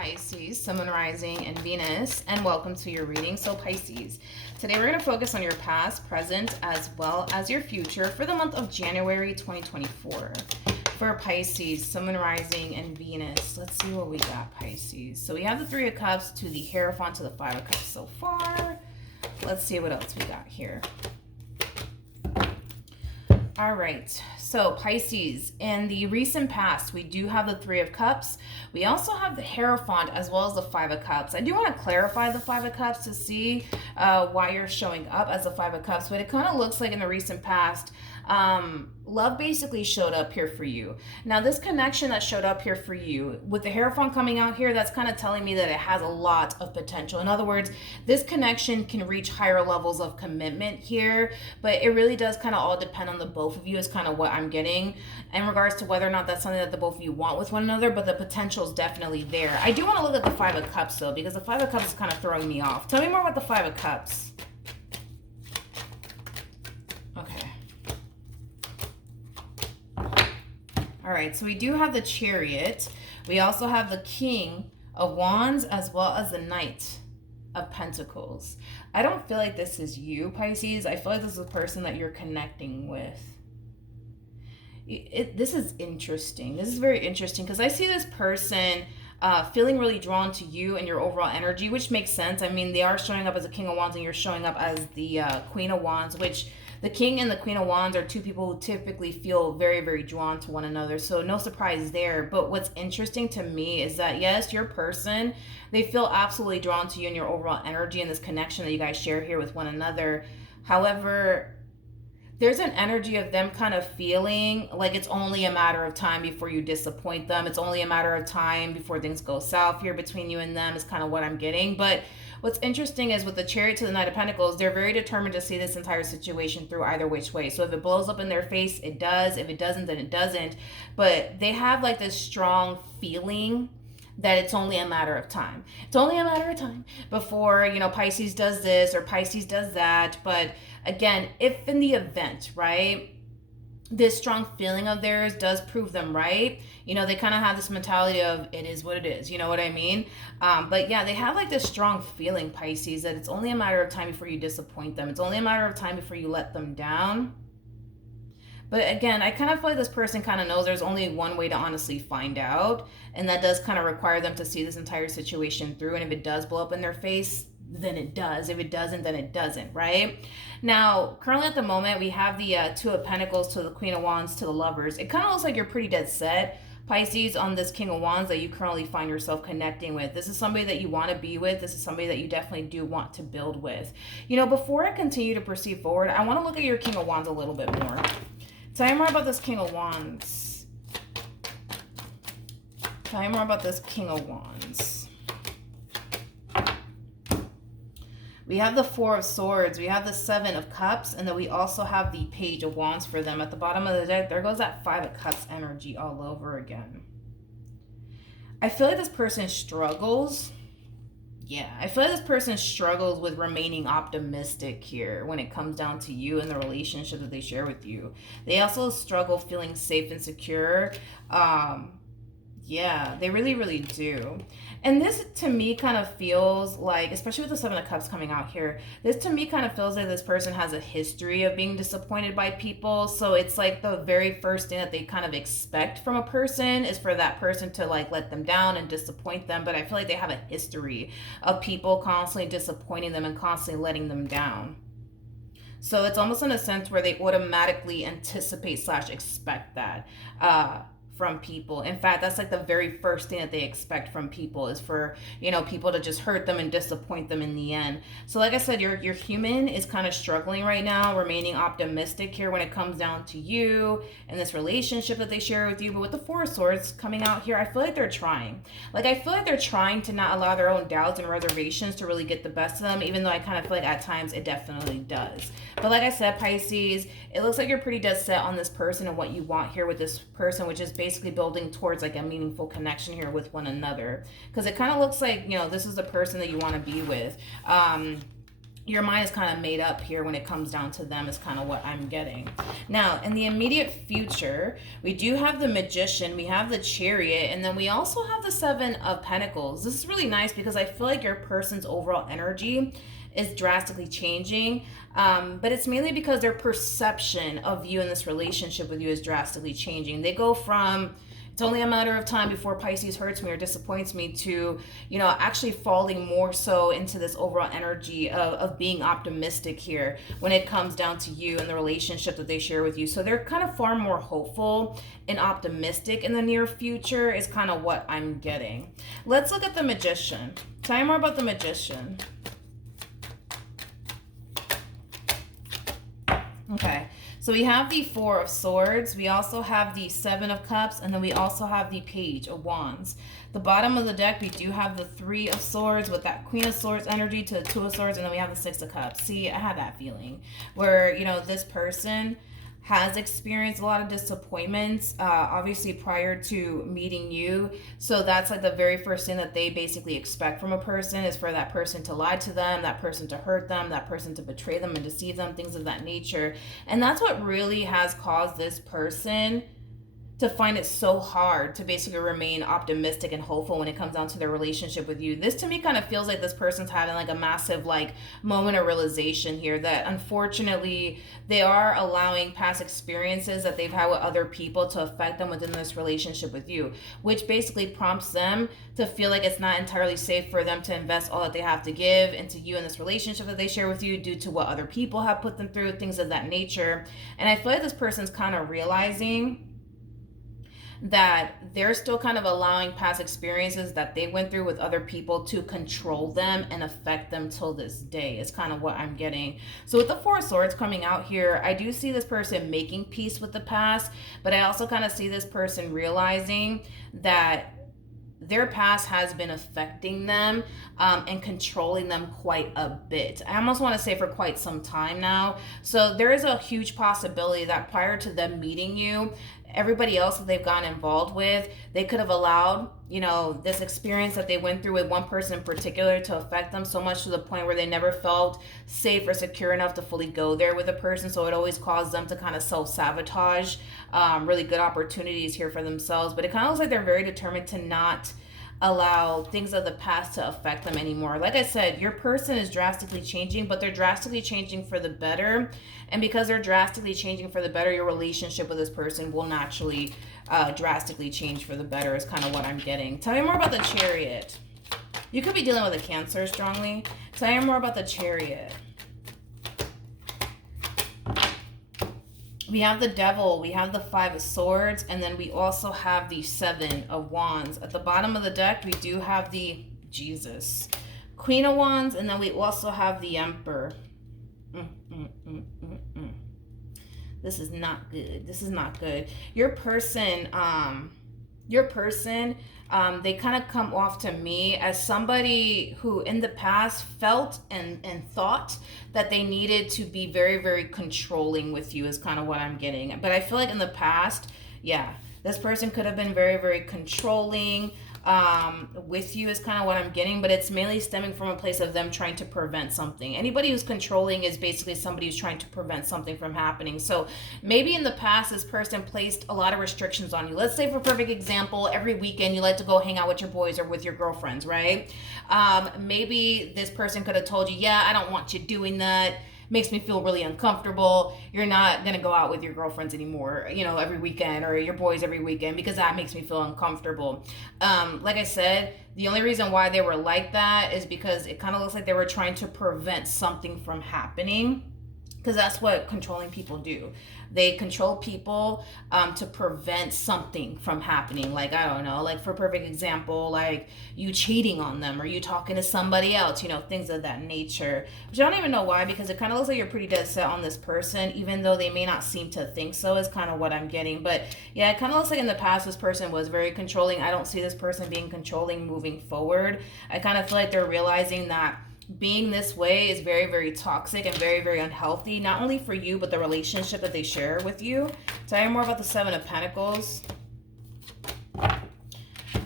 Pisces, Sun, Moon, Rising, and Venus, and welcome to your reading. So Pisces, today we're going to focus on your past, present, as well as your future for the month of January 2024. For Pisces, Sun, Moon, Rising, and Venus, let's see what we got, Pisces. So we have the Three of Cups to the Hierophant to the Five of Cups so far. Let's see what else we got here. All right, so Pisces, in the recent past, we do have the Three of Cups. We also have the Hierophant as well as the Five of Cups. I do want to clarify the Five of Cups to see why you're showing up as the Five of Cups, but it kind of looks like in the recent past, love basically showed up here for you. Now, this connection that showed up here for you, with the Hierophant coming out here, that's kind of telling me that it has a lot of potential. In other words, this connection can reach higher levels of commitment here, but it really does kind of all depend on the both of you is kind of what I'm getting in regards to whether or not that's something that the both of you want with one another, but the potential is definitely there. I do want to look at the Five of Cups, though, because the Five of Cups is kind of throwing me off. Tell me more about the Five of Cups. Okay. All right, so we do have the Chariot. We also have the King of Wands as well as the Knight of Pentacles. I don't feel like this is you, Pisces. I feel like this is a person that you're connecting with. This is interesting. This is very interesting because I see this person feeling really drawn to you and your overall energy, which makes sense. I mean, they are showing up as a King of Wands and you're showing up as the Queen of Wands, which the King and the Queen of Wands are two people who typically feel very, very drawn to one another. So no surprise there. But what's interesting to me is that, yes, your person, they feel absolutely drawn to you and your overall energy and this connection that you guys share here with one another. However, there's an energy of them kind of feeling like it's only a matter of time before you disappoint them. It's only a matter of time before things go south here between you and them is kind of what I'm getting. But what's interesting is with the Chariot to the Knight of Pentacles, they're very determined to see this entire situation through either which way. So if it blows up in their face, it does. If it doesn't, then it doesn't. But they have like this strong feeling that it's only a matter of time. It's only a matter of time before, you know, Pisces does this or Pisces does that. But again, if in the event, right, this strong feeling of theirs does prove them right, you know, they kind of have this mentality of it is what it is, you know what I mean? But yeah, they have like this strong feeling, Pisces, that it's only a matter of time before you disappoint them. It's only a matter of time before you let them down. But again, I kind of feel like this person kind of knows there's only one way to honestly find out. And that does kind of require them to see this entire situation through. And if it does blow up in their face, then it does. If it doesn't, then it doesn't, right? Now, currently at the moment, we have the Two of Pentacles to the Queen of Wands to the Lovers. It kind of looks like you're pretty dead set, Pisces, on this King of Wands that you currently find yourself connecting with. This is somebody that you want to be with. This is somebody that you definitely do want to build with. You know, before I continue to proceed forward, I want to look at your King of Wands a little bit more. Tell me more about this King of Wands. Tell me more about this King of Wands. We have the Four of Swords. We have the Seven of Cups. And then we also have the Page of Wands for them. At the bottom of the deck, there goes that Five of Cups energy all over again. I feel like this person struggles. Yeah, I feel like this person struggles with remaining optimistic here when it comes down to you and the relationship that they share with you. They also struggle feeling safe and secure. Yeah, they really, really do. And this to me kind of feels like, especially with the Seven of Cups coming out here, this to me kind of feels like this person has a history of being disappointed by people. So it's like the very first thing that they kind of expect from a person is for that person to like let them down and disappoint them. But I feel like they have a history of people constantly disappointing them and constantly letting them down. So it's almost in a sense where they automatically anticipate / expect that from people. In fact, that's like the very first thing that they expect from people is for, you know, people to just hurt them and disappoint them in the end. So like I said, your human is kind of struggling right now, remaining optimistic here when it comes down to you and this relationship that they share with you. But with the Four of Swords coming out here, I feel like they're trying. Like, I feel like they're trying to not allow their own doubts and reservations to really get the best of them, even though I kind of feel like at times it definitely does. But like I said, Pisces, it looks like you're pretty dead set on this person and what you want here with this person, which is basically building towards like a meaningful connection here with one another. Because it kind of looks like, you know, this is the person that you want to be with. your mind is kind of made up here when it comes down to them, is kind of what I'm getting. Now, in the immediate future, we do have the Magician, we have the Chariot, and then we also have the Seven of Pentacles. This is really nice because I feel like your person's overall energy is drastically changing, but it's mainly because their perception of you in this relationship with you is drastically changing. They go from, it's only a matter of time before Pisces hurts me or disappoints me, to, you know, actually falling more so into this overall energy of being optimistic here when it comes down to you and the relationship that they share with you. So they're kind of far more hopeful and optimistic in the near future is kind of what I'm getting. Let's look at the Magician. Tell me more about the Magician. Okay, so we have the Four of Swords, we also have the Seven of Cups, and then we also have the Page of Wands. The bottom of the deck, we do have the Three of Swords with that Queen of Swords energy to the Two of Swords, and then we have the Six of Cups. See, I had that feeling where, you know, this person has experienced a lot of disappointments, obviously prior to meeting you. So that's like the very first thing that they basically expect from a person, is for that person to lie to them, that person to hurt them, that person to betray them and deceive them, things of that nature. And that's what really has caused this person to find it so hard to basically remain optimistic and hopeful when it comes down to their relationship with you. This to me kind of feels like this person's having like a massive like moment of realization here, that unfortunately they are allowing past experiences that they've had with other people to affect them within this relationship with you, which basically prompts them to feel like it's not entirely safe for them to invest all that they have to give into you in this relationship that they share with you, due to what other people have put them through, things of that nature. And I feel like this person's kind of realizing that they're still kind of allowing past experiences that they went through with other people to control them and affect them till this day, is kind of what I'm getting. So with the Four of Swords coming out here, I do see this person making peace with the past, but I also kind of see this person realizing that their past has been affecting them and controlling them quite a bit. I almost want to say for quite some time now. So there is a huge possibility that prior to them meeting you, everybody else that they've gotten involved with, they could have allowed, you know, this experience that they went through with one person in particular to affect them so much to the point where they never felt safe or secure enough to fully go there with a person. So it always caused them to kind of self-sabotage really good opportunities here for themselves. But it kind of looks like they're very determined to not allow things of the past to affect them anymore. Like I said, your person is drastically changing, but they're drastically changing for the better. And because they're drastically changing for the better, your relationship with this person will naturally drastically change for the better, is kind of what I'm getting. Tell me more about the Chariot. You could be dealing with a Cancer strongly. Tell me more about the Chariot. We have the Devil, we have the Five of Swords, and then we also have the Seven of Wands. At the bottom of the deck, we do have the Jesus, Queen of Wands, and then we also have the Emperor. This is not good. This is not good. Your person, they kind of come off to me as somebody who in the past felt and thought that they needed to be very, very controlling with you, is kind of what I'm getting. But I feel like in the past, yeah, this person could have been very, very controlling with you, is kind of what I'm getting, but it's mainly stemming from a place of them trying to prevent something. Anybody who's controlling is basically somebody who's trying to prevent something from happening. So maybe in the past, this person placed a lot of restrictions on you. Let's say, for perfect example, every weekend you like to go hang out with your boys or with your girlfriends, right? Maybe this person could have told you, yeah, I don't want you doing that. Makes me feel really uncomfortable. You're not going to go out with your girlfriends anymore, you know, every weekend, or your boys every weekend, because that makes me feel uncomfortable. Like I said, the only reason why they were like that is because it kind of looks like they were trying to prevent something from happening, because that's what controlling people do. They control people to prevent something from happening. Like, I don't know, like for perfect example, like you cheating on them or you talking to somebody else, you know, things of that nature. Which I don't even know why, because it kind of looks like you're pretty dead set on this person, even though they may not seem to think so, is kind of what I'm getting. But yeah, it kind of looks like in the past this person was very controlling. I don't see this person being controlling moving forward. I kind of feel like they're realizing that being this way is very, very toxic and very, very unhealthy, not only for you, but the relationship that they share with you. Tell me more about the Seven of Pentacles.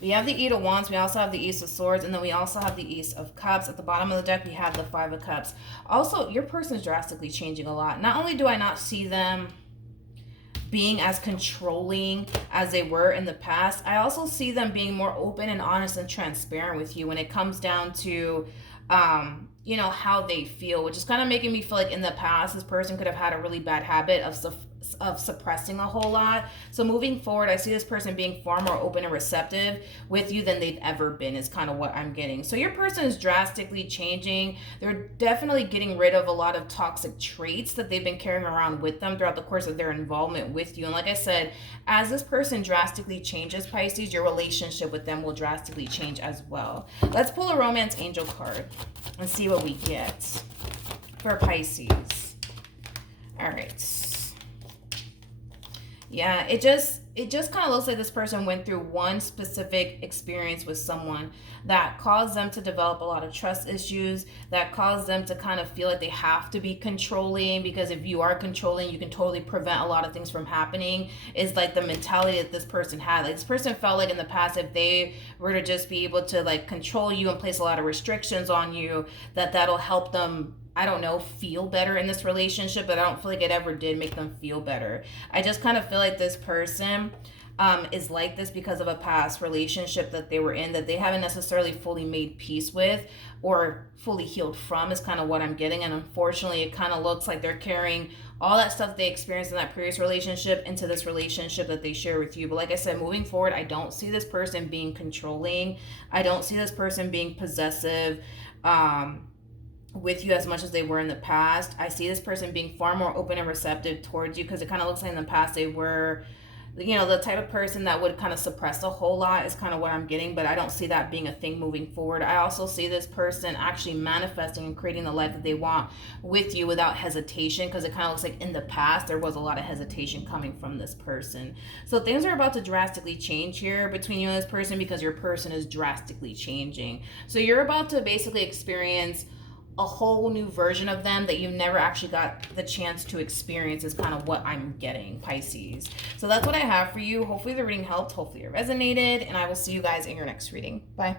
We have the Eight of Wands, we also have the Ace of Swords, and then we also have the Ace of Cups. At the bottom of the deck, we have the Five of Cups. Also, your person is drastically changing a lot. Not only do I not see them being as controlling as they were in the past, I also see them being more open and honest and transparent with you when it comes down to you know, how they feel, which is kind of making me feel like in the past this person could have had a really bad habit of suppressing a whole lot. So moving forward, I see this person being far more open and receptive with you than they've ever been, is kind of what I'm getting. So your person is drastically changing. They're definitely getting rid of a lot of toxic traits that they've been carrying around with them throughout the course of their involvement with you. And like I said, as this person drastically changes, Pisces, your relationship with them will drastically change as well. Let's pull a romance angel card and see what we get for Pisces. All right. Yeah, it just kind of looks like this person went through one specific experience with someone that caused them to develop a lot of trust issues, that caused them to kind of feel like they have to be controlling, because if you are controlling, you can totally prevent a lot of things from happening, is like the mentality that this person had. Like this person felt like in the past, if they were to just be able to like control you and place a lot of restrictions on you, that'll help them, I don't know, feel better in this relationship, but I don't feel like it ever did make them feel better. I just kind of feel like this person is like this because of a past relationship that they were in that they haven't necessarily fully made peace with or fully healed from, is kind of what I'm getting. And unfortunately, it kind of looks like they're carrying all that stuff they experienced in that previous relationship into this relationship that they share with you. But like I said, moving forward, I don't see this person being controlling. I don't see this person being possessive with you as much as they were in the past. I see this person being far more open and receptive towards you, because it kind of looks like in the past they were, you know, the type of person that would kind of suppress a whole lot, is kind of what I'm getting. But I don't see that being a thing moving forward. I also see this person actually manifesting and creating the life that they want with you without hesitation, because it kind of looks like in the past there was a lot of hesitation coming from this person. So things are about to drastically change here between you and this person, because your person is drastically changing. So you're about to basically experience a whole new version of them that you never actually got the chance to experience, is kind of what I'm getting, Pisces. So that's what I have for you. Hopefully the reading helped. Hopefully it resonated. And I will see you guys in your next reading. Bye.